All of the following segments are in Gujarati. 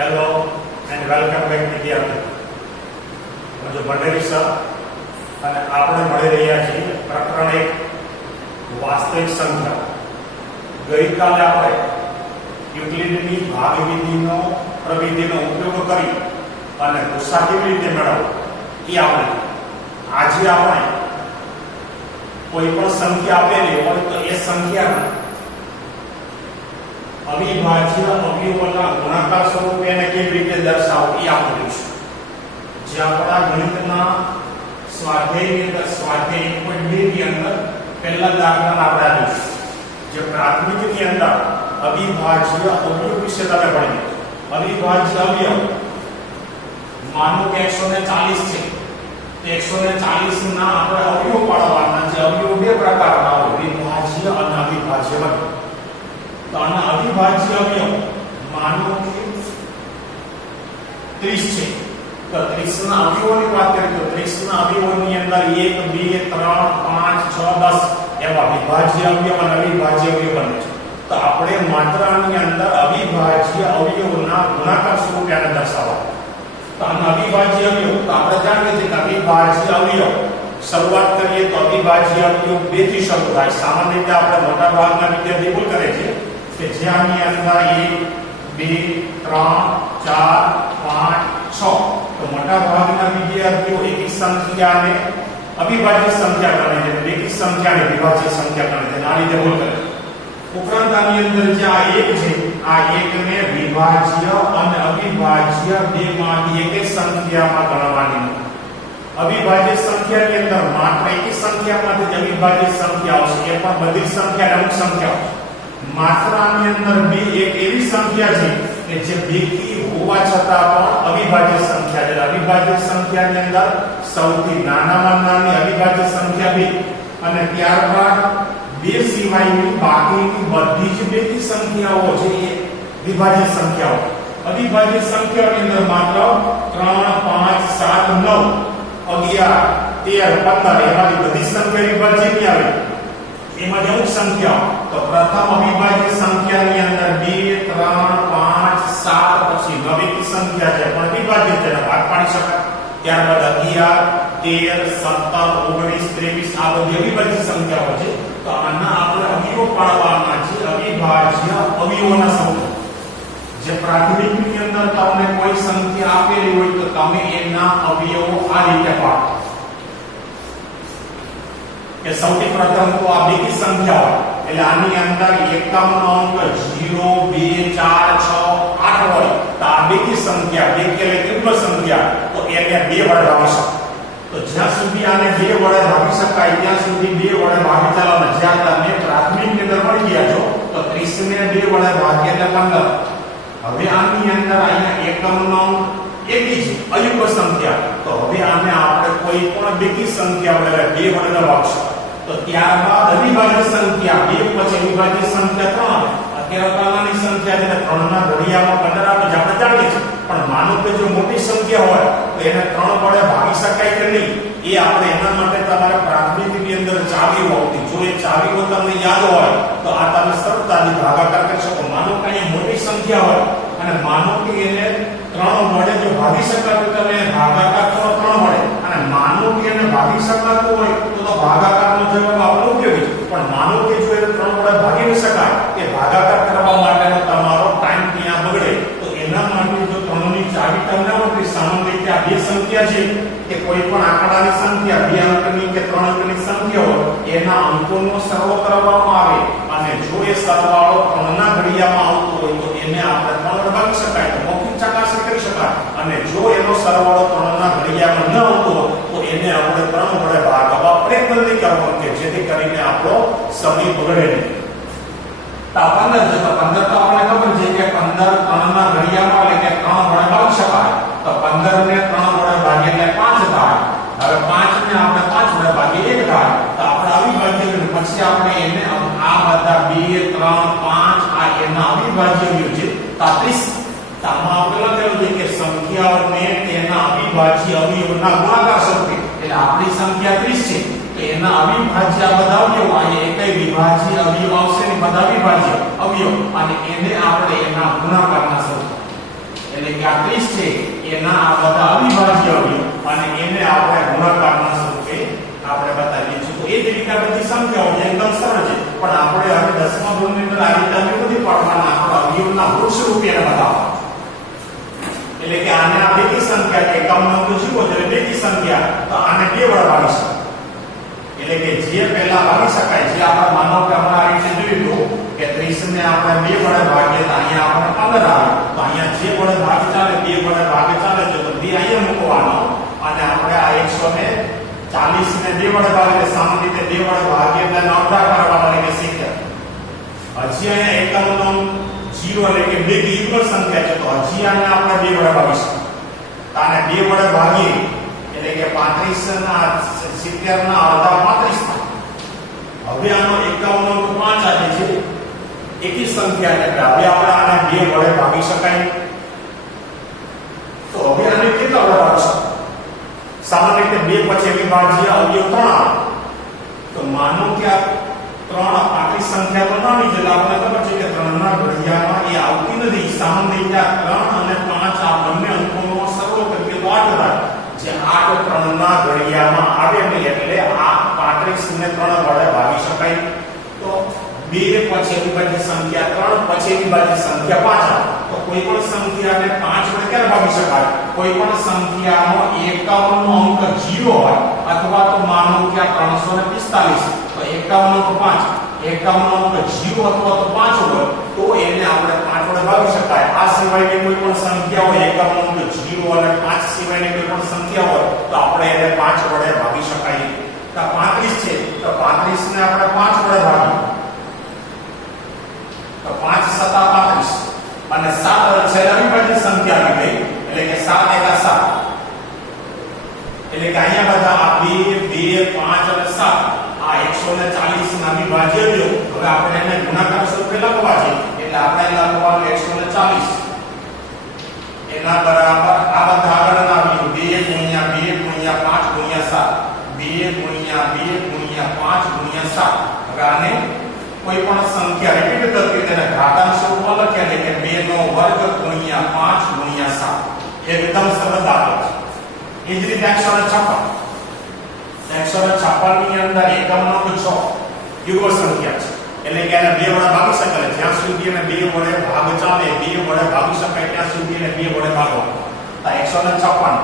હેલો એન્ડ વેલકમ બેક વિદ્યાર્થી. હું છું ભંડેરી સર અને આપણે મળી રહ્યા છીએ પ્રકરણ 1 વાસ્તવિક સંખ્યા. ગઈકાલે આપણે યુક્લિડની ભાગવિધિનો પ્રવિધિનો ઉપયોગ કરી અને ગુસા કેવી રીતે મેળવવો એ આપણે આજે આપણે કોઈ પણ સંખ્યા આપેલી હોય તો એ સંખ્યાના અવિભાજ્ય અવયવોના ગુણાકાર સ્વરૂપે એને કેવી રીતે દર્શાવવું એ આપણે જોઈશું. જે આપણા ગણિતના સ્વાધ્યાય 1.2 ની અંદર પહેલા દાખલા આપણે જોઈશું. જે પ્રાથમિકની અંદર અવિભાજ્ય અવયવ વિશે તમે ભણ્યું. અવિભાજ્ય અવયવ માનો કે 140 છે, તો 140 ના આપણે અવયવ પાડવાના. જે અવયવ બે પ્રકારના હોય, વિભાજ્ય અને અવિભાજ્ય અવયવ. તો આના અવિભાજ્ય અવયવ માનો કે 30 છે, તો 30 ના અવયવોની વાત કરીએ તો 30 ના અવયવોની અંદર 1 2 3 5 6 10 એવા વિભાજ્ય અવયવ અને અવિભાજ્ય અવયવ બને છે. તો આપણે માત્ર આની અંદર અવિભાજ્ય અવયવોના ગુણાકાર સ્વરૂપે આને દર્શાવવા. તો આના અવિભાજ્ય અવયવ તો આપણે જાણીએ છીએ કે અવિભાજ્ય અવયવ શરૂઆત કરીએ તો અવિભાજ્ય અવયવ 2 થી શરૂ થાય. સામાન્ય રીતે આપણે મોટા ભાગના વિદ્યાર્થી ભૂલ કરે છે કે જ્યાંની અંદર 1 2 3 4 5 6 તો મોટા ભાગના વિદ્યાર્થીઓ એકી સંખ્યાને અવિભાજ્ય સંખ્યા ગણે છે, એકી સંખ્યાને વિભાજ્ય સંખ્યા ગણે છે. આ રીતે ભૂલ કરે. ઉપરાંત આની અંદર જે આ 1 છે, આ 1 ને વિભાજ્ય અને અવિભાજ્ય બેમાંથી એકે સંખ્યામાં ગણવાની નથી. અવિભાજ્ય સંખ્યાની અંદર માત્ર એકી સંખ્યામાંથી જ અવિભાજ્ય સંખ્યા આવશે, એ પણ બધી સંખ્યા અમુક સંખ્યાઓ. માત્ર આની અંદર બે એક એવી સંખ્યા છે કે જે બેકી હોવા છતાં પણ અવિભાજ્ય સંખ્યા છે. અવિભાજ્ય સંખ્યાની અંદર સૌથી નાનામાં નાની અવિભાજ્ય સંખ્યા 2 અને ત્યારબાદ બે સિવાયની બાકીની બધી જ બેકી સંખ્યાઓ છે એ વિભાજ્ય સંખ્યાઓ. અવિભાજ્ય સંખ્યાની અંદર માત્ર 3 5 7 9 11 13 15 એમાંથી બધી સંખ્યા વિભાજ્ય નહીં આવે. એમાં અમુક સંખ્યાઓ. તો પ્રથમ અવિભાજ્ય સંખ્યાની અંદર 2 3 5 7 પછી 9 એકી સંખ્યા છે પણ વિભાજ્ય છે, ભાગ પાડી શકાય. ત્યારબાદ 11 13 17 19 23 આ બધી અવિભાજ્ય સંખ્યાઓ છે. તો આના આપણે અવયવો પાડવાના છે, અવિભાજ્ય અવયવોના સમૂહ. જે પ્રાથમિકની અંદર તમને કોઈ સંખ્યા આપેલી હોય તો તમે એના અવયવો આ રીતે પાડો. કે સૌથી પ્રથમ તો આ બેકી સંખ્યા હોય એટલે આની અંદર એકમનો અંક 0 2 4 6 8 હોય તો આ બેકી સંખ્યા, બેકી એટલે કેટલી સંખ્યા, તો એને 2 વડે ભાગી શકાય. તો જ્યાં સુધી આને 2 વડે ભાગી શકાય ત્યાં સુધી 2 વડે ભાગી ચાલવાના. જ્યાં તમે પ્રાથમિકની અંદર મળી ગયા છો તો 30 ને 2 વડે ભાગીએ એટલે 15. હવે આની અંદર અહીંયા એકમનો એકી છે, અયુગ્મ સંખ્યા. તો હવે આને આપણે કોઈ પણ બેકી સંખ્યા વડે 2 વડે ભાગશું. તો ત્યારબાદ અવિભાજ્ય સંખ્યા 2 પછી અવિભાજ્ય સંખ્યા 3. અત્યારે પહેલાની સંખ્યા છે 3 ના ઘડિયામાં 15 આપણે જાણીએ છીએ. પણ માનો કે જો મોટી સંખ્યા હોય તો એને 3 વડે ભાગી શકાય કે નહીં એ આપણે એના માટે તમારે પ્રાથમિકની અંદર ચાવીઓ આવતી. જો એ ચાવીઓ તમને યાદ હોય તો આ તમે સરળતાથી ભાગાકાર કરી શકો. માનો કે અહીંયા મોટી સંખ્યા હોય અને માનો કે એને 3 વડે જો ભાગી શકાતું તો તમે ભાગાકાર કરો 3 વડે, અને માનો કે એને ભાગી શકાતું હોય તો ભાગાકારનો જવાબ આપણો ઉપયોગી છે. પણ માનો કે જો એને 3 વડે ભાગી ન શકાય કે ભાગાકાર કરવા માટેનો તમારો ટાઈમ ત્યાં બગડે, તો એના માટે જો 3 ની ચાવી તમને આવડે, સામાન્ય રીતે આ બે સંખ્યા છે કે કોઈ પણ આંકડાની સંખ્યા 2 અંકની કે 3 અંકની સંખ્યા હોય એના અંકોનો સરવાળો કરવામાં આવે અને જો એ સરવાળો 3 ના ઘડિયામાં આવતો હોય તો એને આપણે 3 વડે ભાગી શકાય, તો મૌખિક ચકાસણી કરી શકાય. અને જો એનો સરવાળો 3 ના ઘડિયામાં ન આવતો તો એને આપણે 3 વડે ભાગવા પ્રયત્ન નહીં કરવો કે જેથી કરીને આપણો સમય બગડે નહીં. તો 15 તો આપણે ખબર છે કે 15 3 ના ઘડિયામાં એટલે કે 3 વડે ભાગી શકાય. તો 15 ને 3 વડે ભાગીએ એટલે 5 થાય. હવે 5 ને આપણે 5 વડે ભાગીએ 1 થાય. તો આપણે અવિભાજ્ય પછી આપણે એને આ બધા 2 3 5 આ એના અવિભાજ્ય અવયવ છે 30. તો આમાં આપણે લખેલું છે કે સંખ્યાઓને તેના અવિભાજ્ય અવયવોના ગુણાકાર સ્વરૂપે. એટલે આપણી સંખ્યા 30 છે તો એના અવિભાજ્ય બધા અવયવ આ એકય વિભાજ્ય અવયવ આવશે ને બધા વિભાજ્ય અવયવ અને એને આપણે એના ગુણાકારના સ્વરૂપે એટલે કે આ 30 છે એના આ બધા અવિભાજ્ય અવયવ અને એને આપણે ગુણાકારના સ્વરૂપે આપણે બતાવીએ છીએ. તો એ જ રીતે બધી સંખ્યાઓ જે એકદમ સરળ છે, પણ આપણે હવે 10મા ધોરણની અંદર આ રીતે નથી પાડવાના, આપણે અવયવના વૃક્ષ રૂપે એને બતાવવા. એટલે કે આને આ બેકી સંખ્યા એકાવન અંકો જુઓ એટલે બેકી સંખ્યા, તો આને 2 વડે ભાગી શકાય. એટલે કે જે પહેલા ભાગી શકાય, જે આપણે માનો કે હમણાં આ રીતે જોયું કે 30 ને આપણે 2 વડે ભાગીએ તો અહીંયા આપણે 15 આવે. તો અહીંયા જે વડે ભાગ ચાલે 2 વડે ભાગ ચાલે છે તો 2 અહીંયા મૂકવાનો અને આપણે આ 140 ને 2 વડે ભાગીએ સામાન્ય રીતે 2 વડે ભાગીએ એટલે અડધા કરવાના એટલે 70. હજી અહીંયા એકાવન 0 એટલે કે બેકી યુગલ સંખ્યા છે, તો હજી આને આપણે 2 વડે ભાગીશું. તો આને 2 વડે ભાગીએ એટલે કે 35 ના 70 ના અડધા 35 થાય. હવે આનો 51 નો 5 આવે છે એકી સંખ્યા, એટલે હવે આપણે આને 2 વડે ભાગી શકાય. તો હવે આને કેટલા વડે ભાગીશું? સામાન્ય રીતે 2 પછી અવિભાજ્ય અવયવ 3 આવે. તો માનો કે આ 3 આખી સંખ્યા તો નાની છે, એટલે આપણે ખબર છે કે 3 ના ઘડિયામાં એ આવતી નથી. સામાન્ય રીતે આ 3 અને 5 આ બંને અંકોનો સરવાળો કરીએ તો 8 થાય. જે 8 3 ના ઘડિયામાં આવે નહીં એટલે આ 35 ને 3 વડે ભાગી શકાય. તો 2 પછી અવિભાજ્ય સંખ્યા 3 પછી અવિભાજ્ય સંખ્યા 5 આવે. તો કોઈ પણ સંખ્યાને 5 વડે ક્યારે ભાગી શકાય? કોઈ પણ સંખ્યાનો 51 નો અંક 0 હોય અથવા તો માનો કે આ 345 તો 51 નો 5 51 નો અંક 0 અથવા તો 5 હોય તો એને આપણે 5 વડે ભાગી શકાય. આ સિવાયની કોઈ પણ સંખ્યા હોય 51 નો અંક 0 અને 5 સિવાયની કોઈ પણ સંખ્યા હોય તો આપણે એને 5 વડે ભાગી શકાય. તો 35 છે તો 35 ને આપણે 5 વડે ભાગીએ તો 5 સતા 35 અને 7 છે અવિભાજ્ય સંખ્યા આવી ગઈ એટલે કે 7 એકા 7 એટલે કે અહીંયા બધા આ 2 2 5 અને 7 આ 140 ના અવિભાજ્ય અવયવ. હવે આપણે એને ગુણાકાર સ્વરૂપે લખવા છે એટલે આપણે લખવાનું 140 એના બરાબર આ બધા આગળના અવયવ 2 ગુણ્યા 2 ગુણ્યા 5 ગુણ્યા 7 2 ગુણ્યા 2 ગુણ્યા 5 ગુણ્યા 7. હવે આને કોઈ પણ સંખ્યા રિપીટ કરતી તેને ઘાતાંક સ્વરૂપમાં લખીએ એટલે કે 2 નો વર્ગ ગુણ્યા 5 ગુણ્યા 7. એકદમ સરળ દાખલો છે. એ જ રીતે 156 ની અંદર એકમ નો 6 યુગલ સંખ્યા છે એટલે કે એને 2 વડે ભાગી શકાય. જ્યાં સુધી એને 2 વડે ભાગ ચાલે 2 વડે ભાગી શકાય ત્યાં સુધી એને 2 વડે ભાગવાનું. તો 156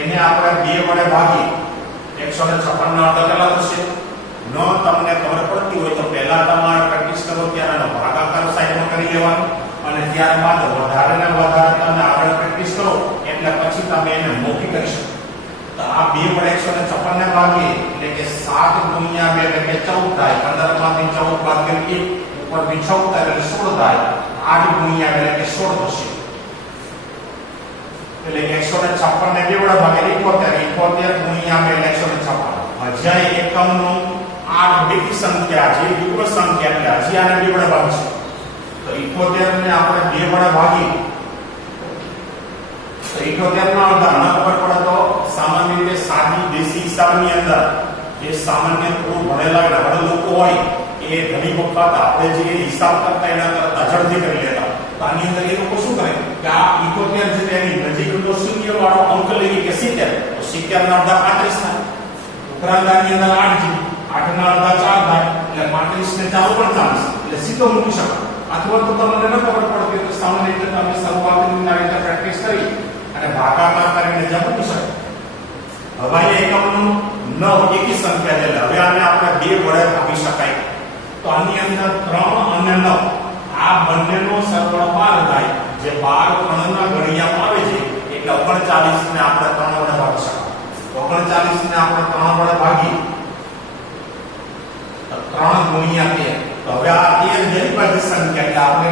એને આપણે 2 વડે ભાગીએ 156 નો અર્ધ કેટલા થશે? નો તમને ખબર પડતી હોય તો પહેલા તમારે પ્રેક્ટિસ કરો ત્યારે ભાગાકાર સાઈડમાં કરી લેવાનો અને ત્યારબાદ વધારે ને વધારે તમે આગળ પ્રેક્ટિસ કરો એટલે પછી તમે એને મોટી કરી શકો. તો આ 2 વડે 156 ને ભાગીએ એટલે કે 7 ગુણ્યા 2 એટલે કે 14 થાય. 15 માંથી 14 બાદ કરીએ ઉપરથી 6 થાય એટલે 16 થાય. 8 ગુણ્યા 2 એટલે કે 16 થશે. એટલે 156 ને 2 વડે ભાગીએ 71 ગુણ્યા 2 એટલે 156. હજાય એકમ નો 8 બેકી સંખ્યા છે યુગલ સંખ્યા એટલે હજી આને 2 વડે ભાગીશું. તો 71 ને આપણે 2 વડે ભાગીએ તો 71 નો અડધા ન ખબર પડે તો સામાન્ય રીતે સાદી દેશી હિસાબની અંદર જે સામાન્ય થોડું ભણેલા નબળા લોકો હોય એ ઘણી વખત આપણે જે હિસાબ કરતા એના કરતા ઝડપથી કરી લેતા. તો આની અંદર એ લોકો શું કરે કે આ 71 છે એની નજીકનો શૂન્ય વાળો અંક લઈએ કે 70 તો 70 ના અડધા 35 થાય. ઉત્તરાંગની અંદર 8 છે 8 ના અડધા 4 થાય એટલે 35 ને 4 પણ 40 એટલે સીધો મૂકી શકાય. અથવા તો તમને ન ખબર પડતી તો સામાન્ય રીતે તમે શરૂઆતની રીતે પ્રેક્ટિસ કરી અને ભાગાકાર કરીને જ મૂકી શકાય. હવે એકમનો 9 એકી સંખ્યા છે હવે આને આપણે 2 વડે ભાગી શકાય. તો આની અંદર 3 અને 9 આ બંનેનો સરવાળો 12 થાય. જે 12 3 ના ઘડિયામાં આવે છે એટલે 39 ને આપણે 3 વડે ભાગી શકાય. 39 ને આપણે 3 વડે ભાગી 3 ગુણ્યા 13. તો હવે આ 13 જેવી બધી સંખ્યા એટલે આપણે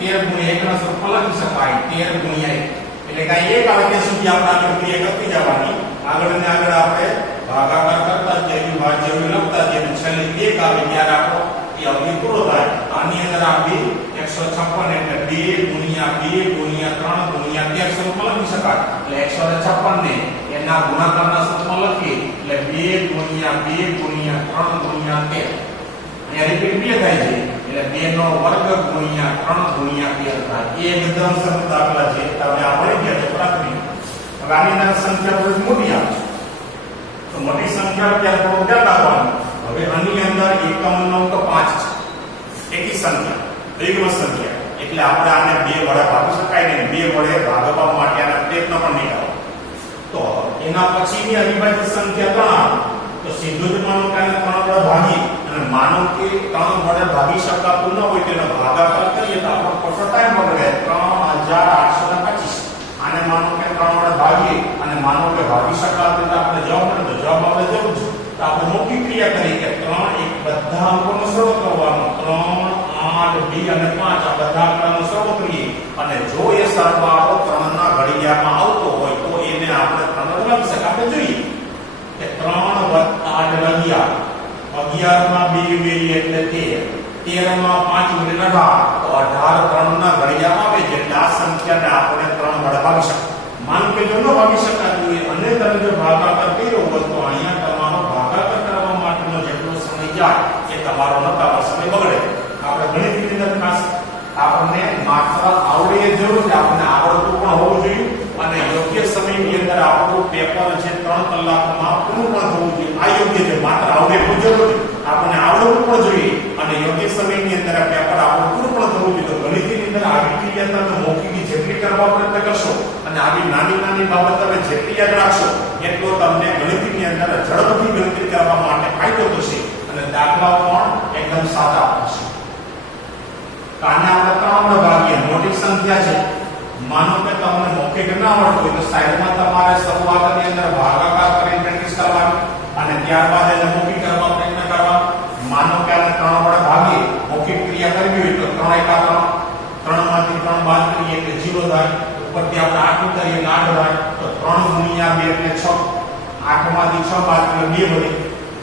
13 ગુણ્યા 1 ના સ્વરૂપમાં લખી શકાય. 13 ગુણ્યા 1 એટલે કે 1 આવે ત્યાં સુધી આપણે આગળ ક્રિયા કરતી જવાની. આગળ ને આગળ આપણે ભાગાકાર કરતા જઈએ ભાજ્ય લખતા જઈએ છેલ્લે 1 આવે ત્યારે આપણો એ અવયવ પૂરો થાય. આની અંદર આપણે 156 એટલે 2 ગુણ્યા 2 ગુણ્યા 3 ગુણ્યા 13 સ્વરૂપમાં લખી શકાય. એટલે 156 ને એના ગુણાકારના સ્વરૂપમાં લખીએ એટલે 2 ગુણ્યા 2 ગુણ્યા 3 ગુણ્યા 13 અહીંયા રિપીટ 2 થાય છે એટલે 2 નો વર્ગ ગુણ્યા 3 ગુણ્યા 2 થાય. એકદમ સરળ દાખલા છે. તમે આપણે ગયા છે પ્રાથમિક. હવે આની અંદર સંખ્યા થોડી મોટી આવે છે. તો મોટી સંખ્યા ત્યારે થોડું ધ્યાન રાખવાનું. હવે આની અંદર એકમનો અંક 5 છે. એકી સંખ્યા, દ્વિઘાત સંખ્યા. એટલે આપણે આને 2 વડે ભાગી શકાય ને 2 વડે ભાગવા માટે આનો પ્રયત્ન પણ નહીં કરવો. તો એના પછીની અવિભાજ્ય સંખ્યા 3 તો સીધું જ માનો કે આને 3 વડે ભાગી અને માનો કે 3 વડે ભાગી શકાતું ન હોય તેનો ભાગાકાર કરીએ તો આપણો ખોટો ટાઈમ બગડે. 3825 આને માનો કે 3 વડે ભાગીએ અને માનો કે ભાગી શકાતું તો આપણે જવાબ મળે તો જવાબ આપણે જરૂર છે. તો આપણે મૌખિક ક્રિયા કરી કે 3 એક બધા અંકોનો સરળ કરવાનો. 3 8 2 અને 5 આ બધા આંકડાનો સરળ કરીએ અને જો એ સરવાળો 3 ના ઘડિયામાં આવતો હોય તો એને આપણે 3 વડે ભાગી શકાય. આપણે જોઈએ કે 3 + 8 11 11 માં 2 ઉમેરીએ એટલે 13 13 માં 5 ઉમેરીને 18 તો 18 3 ના ઘડિયામાં આવે છે એટલે આ સંખ્યાને આપણે 3 વડે ભાગી શકાય. માનો કે જો ન ભાગી શકાતું હોય અને તમે જો ભાગાકાર કર્યો હોય તો અહીંયા તમારો ભાગાકાર કરવા માટેનો જેટલો સમય જાય એ તમારો નકામો સમય બગડે. આપણે ગણિતની અંદર ખાસ આપણને માત્ર આવડે એ જરૂર છે, આપણને આવડતું પણ હોવું જોઈએ અને યોગ્ય સમયની અંદર આપણું પેપર છે 3 કલાકમાં પૂરું પણ થવું જોઈએ. આ યોગ્ય છે. માત્ર આવડે એટલું જરૂર છે, આપણને આવડવું પણ જોઈએ અને યોગ્ય સમયની અંદર આ પેપર આપણું પૂરું પણ થવું જોઈએ. તો ગણિતની અંદર આવી ક્રિયા તમે મૌખિક જેટલી કરવા પ્રયત્ન કરશો અને આવી નાની નાની બાબત તમે જેટલી યાદ રાખશો એટલો તમને ગણિતની અંદર ઝડપથી ગણતરી કરવા માટે ફાયદો થશે અને દાખલાઓ પણ એકદમ સાદા આવશે. આને આપણે 3 વડે ભાગીએ. મોટી સંખ્યા છે. માનો કે તમને મૌખિક ન આવડતું હોય તો સાઈડમાં તમારે શરૂઆતની અંદર ભાગાકાર કરીને પ્રેક્ટિસ કરવાની અને ત્યારબાદ એને મૌખિક કરવા પ્રયત્ન કરવા. માનો કે આને 3 વડે ભાગીએ, મૌખિક ક્રિયા કરવી હોય તો 3 એકા 3 માંથી 3 બાદ કરીએ એટલે 0 થાય. ઉપરથી આપણે 8 ઉતારીએ એટલે 8 થાય. તો 3 ગુણ્યા 2 એટલે 6. 8 માંથી 6 બાદ કરીએ 2 વધે.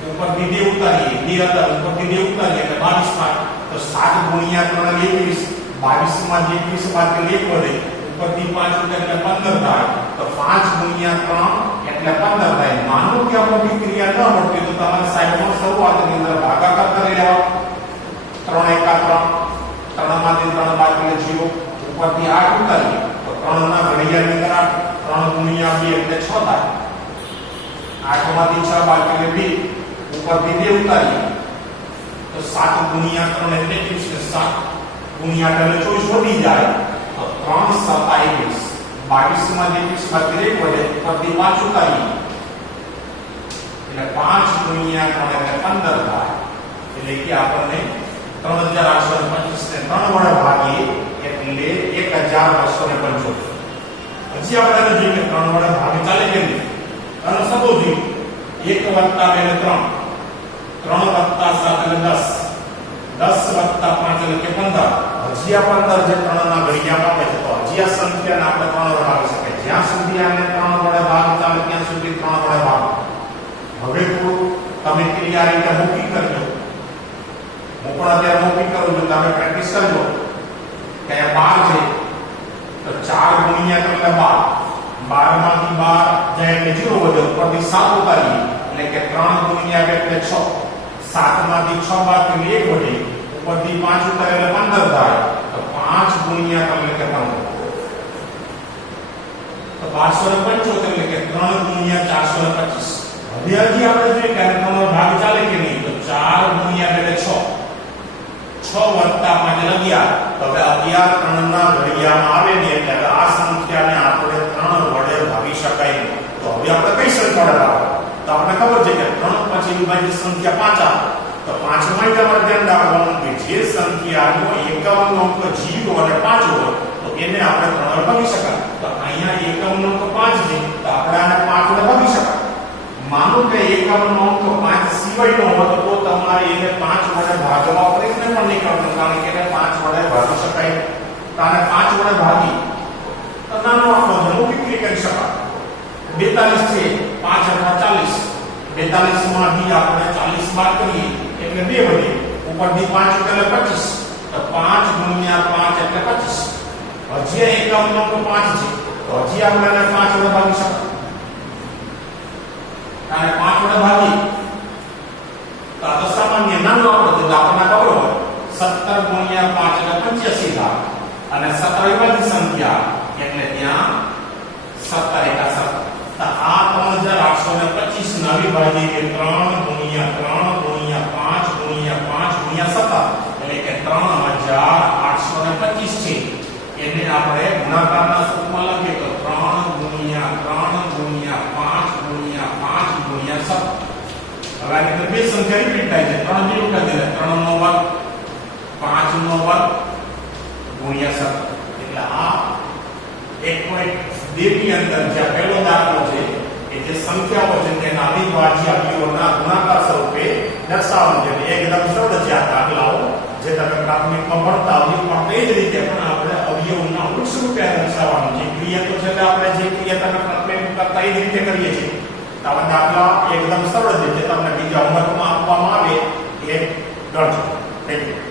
ઉપરથી 2 ઉતારીએ 2 હતા, ઉપરથી 2 ઉતારીએ એટલે 22 થાય. તો 7 ગુણ્યા 3 21. 22 માંથી 21 બાદ કરીએ 1 વધે. ઉપરથી 5 ઉતારીએ એટલે 15 થાય. તો 5 ગુણ્યા 3 એટલે 15 થાય. માનો કે આપણે ક્રિયા ન મળતી તો તમારે સાઈડમાં શરૂઆતની અંદર ભાગાકાર કરી લેવા. 3 એકા 3 3 માંથી 3 બાદ કરીએ 0. ઉપરથી 8 ઉતારીએ તો 3 ના ઘડિયાની અંદર 8 3 ગુણ્યા 2 એટલે 6 થાય. 8 માંથી 6 બાદ કરીએ 2. ઉપરથી 2 ઉતારીએ તો 7 ગુણ્યા 3 એટલે 21 ને 7 ગુણ્યા 8 એટલે 24 વધી જાય. તો 3 7 21. 22 માં 21 બાદ કરીએ 1 વધે. ઉપરથી 5 ઉતારીએ એટલે 5 ગુણ્યા 3 એટલે 15 થાય. એટલે કે આપણને 3825 ને 3 વડે ભાગીએ એટલે 1275. હજી આપણે જોઈએ કે 3 વડે ભાગી ચાલે કે નહીં. અને સમજો 1 + 2 એટલે 3 3 + 7 એટલે 10 10 + 5 એટલે 15. હજી આ 15 જે 3 ના ઘડિયામાં આવે છે તો હજી આ સંખ્યાને આપણે 3 વડે ભાગી શકાય. જ્યાં સુધી આને 3 વડે ભાગ ચાલે ત્યાં સુધી 3 વડે ભાગ. હવે થોડું તમે ક્રિયા રીતે મૌખિક કરજો. હું પણ અત્યારે મૌખિક કરું છું, તમે પ્રેક્ટિસ કરજો કે આ 12 છે તો 4 ગુણ્યા 3 એટલે 12. 12 માંથી 12 જાય એટલે 0 વધે. ઉપરથી 7 ઉતારીએ એટલે કે 3 ગુણ્યા 2 એટલે 6. 7 માંથી 6 બાદ કરીએ 1 વધે. ઉપરથી 5 ઉતારીએ એટલે 15 થાય. તો 5 ગુણ્યા 3 એટલે 15. તો 1275 એટલે કે 3 ગુણ્યા 425. હવે હજી આપણે જોઈએ કે આનો ભાગ ચાલે કે નહીં. તો 4 ગુણ્યા 2 એટલે 6. 6 + 5 એટલે 11. તો હવે 11 3 ના ઘડિયામાં આવે ને એટલે આ સંખ્યાને આપણે 3 વડે ભાગી શકાય નહીં. તો હવે આપણે કઈ સંખ્યા વડે ભાગવા? તો આપણે ખબર છે કે 3 પછી વિભાજ્ય સંખ્યા 5 આવે. તો 5 માં તમારે ધ્યાન રાખવાનું કે જે સંખ્યાનો એકમનો અંક 0 અને 5 હોય તો એને આપણે 3 વડે ભાગી શકાય. તો અહીંયા એકમનો અંક 5 છે તો આપણે આને 5 વડે ભાગી શકાય. માનો કે એકમનો અંક 5 સિવાયનો હોય તો તમારે એને 5 વડે ભાગવા પ્રયત્ન પણ નહીં કરવાનો, કારણ કે એને 5 વડે ભાગી શકાય. તો આને 5 વડે ભાગી તો નાનો આંકડો મૌખિક કરી શકાય. 42 છે 5 × 40. 42 માંથી આપણે 40 બાદ કરીએ એટલે 2 વધે. ઉપરથી 5 એટલે 25. તો 5 ગુણ્યા 5 એટલે 25. હજી એકમનો અંક 5 છે તો હજી આપણે આને 5 વડે ભાગી શકાય. અને 5 વડે ભાગી તો આ તો સામાન્ય નાનો આંકડો છે. આપણને ખબર હોય 17 ગુણ્યા 5 એટલે 85 થાય અને 17 બધી સંખ્યા એટલે ત્યાં 17 એકા 17 તો આ 3825 ને અવિભાજ્ય કે 3 ગુણ્યા 3 ગુણ્યા 5 ગુણ્યા 5 ગુણ્યા 17 એટલે કે 3825 છે એને આપણે ગુણાકારના સ્વરૂપમાં લખીએ તો 3 ગુણ્યા 3 ગુણ્યા 5 ગુણ્યા 5 ગુણ્યા 17 હવે આની અંદર બે સંખ્યા રિપીટ થાય છે 3 બે વખત એટલે 3 નો વર્ગ 5 નો વર્ગ ગુણ્યા 17 એટલે આ 1.2 ની અંદર જે પહેલો દાખલો છે કે જે સંખ્યાઓ છે તેના અવિભાજ્ય અવયવોના ગુણાકાર સ્વરૂપે દર્શાવવાનું છે એકદમ સરળ છે આ દાખલાઓ જે તમે પ્રાથમિકમાં ભણતા હોય પણ તે જ રીતે પણ આપણે અવયવોના વૃક્ષ રૂપે દર્શાવવાનું છે ક્રિયા તો છે આપણે જે ક્રિયા તમે પ્રાથમિક કરતા એ જ રીતે કરીએ છીએ આવા દાખલા એકદમ સરળ છે જે તમને બીજા હોમવર્કમાં આપવામાં આવે એ ગણજો થેન્ક યુ